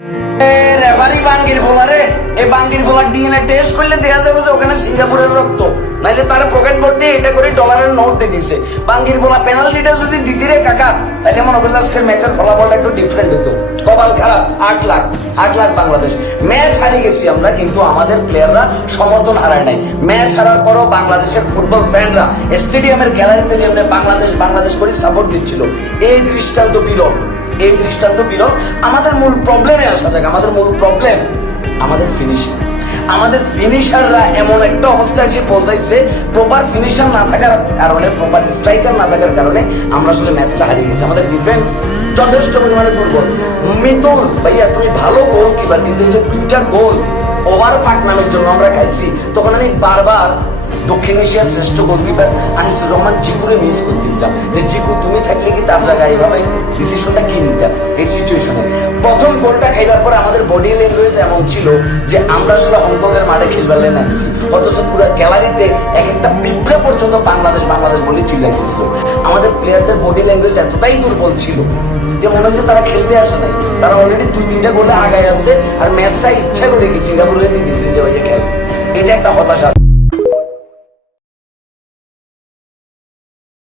Referee বাঙ্গির বোলারে এই বাঙ্গির bowler DNA test করলে দেখা যাবে যে ওখানে সিঙ্গাপুরের রক্ত, নাইলে তার পকেট ভর্তি এটা করে ডলারের নোট দিয়ে দিছে। বাঙ্গির বোলা পেনাল্টিটা যদি দিতি রে কাকা, তাহলে মনে করি আজকের ম্যাচের ফলাফলটা একটু ডিফারেন্ট হতো। কপাল খারাপ, 8 লাখ বাংলাদেশ ম্যাচ হারিয়ে গেছি আমরা, কিন্তু আমাদের প্লেয়াররা সমর্থন হারায় নাই। ম্যাচ হারার পরও বাংলাদেশের ফুটবল ফ্যানরা স্টেডিয়ামের গ্যালারিতে যেমন বাংলাদেশ বাংলাদেশ করে সাপোর্ট দিচ্ছিল, এই দৃষ্টান্ত বিরল, এই দৃষ্টান্ত বিরল। আমাদের মূল প্রবলেমে আসা যাক। আমাদের মূল প্রবলেম আমাদের ফিনিশিং। আমাদের ফিনিশাররা এমন একটা অবস্থায় এসে পৌঁছাইছে, প্রপার ফিনিশার না থাকার কারণে, প্রপার স্ট্রাইকার না থাকার কারণে আমরা আসলে ম্যাচটা হারিয়ে গেছি। আমাদের ডিফেন্স যথেষ্ট পরিমাণে দুর্বল। মিতুল ভাইয়া তুমি ভালো গোল কিপার, কিন্তু যে 2টা গোল ওভার পাটনামের জন্য আমরা খাইছি, তখন আমি বারবার দক্ষিণ এশিয়ার শ্রেষ্ঠ গোলকিপার আনিসুর রহমান জিকুরে মিস করতেছিলাম যে জিকু তুমি থাকলে কি তার জায়গায় এভাবে ডিসিশনটা কি নিতাম এই সিচুয়েশনে। প্রথম গোলটা খাইবার পরে আমাদের বডি ল্যাঙ্গুয়েজ এমন ছিল যে আমরা আসলে হংকংয়ের মাঠে খেলবার নামছি, অথচ পুরো গ্যালারিতে এক একটা পিঁপড়া পর্যন্ত বাংলাদেশ বাংলাদেশ বলে চিল্লাইছিল। আমাদের প্লেয়ারদের বডি ল্যাঙ্গুয়েজ এতটাই দুর্বল ছিল যে মনে হচ্ছে তারা খেলতে আসে নাই, তারা অলরেডি 2-3টা গোলে আগায় আসছে, আর ম্যাচটা ইচ্ছা করে কি সিঙ্গাপুরে দিয়ে দিচ্ছে যে ভাই খেল। এটা একটা হতাশা।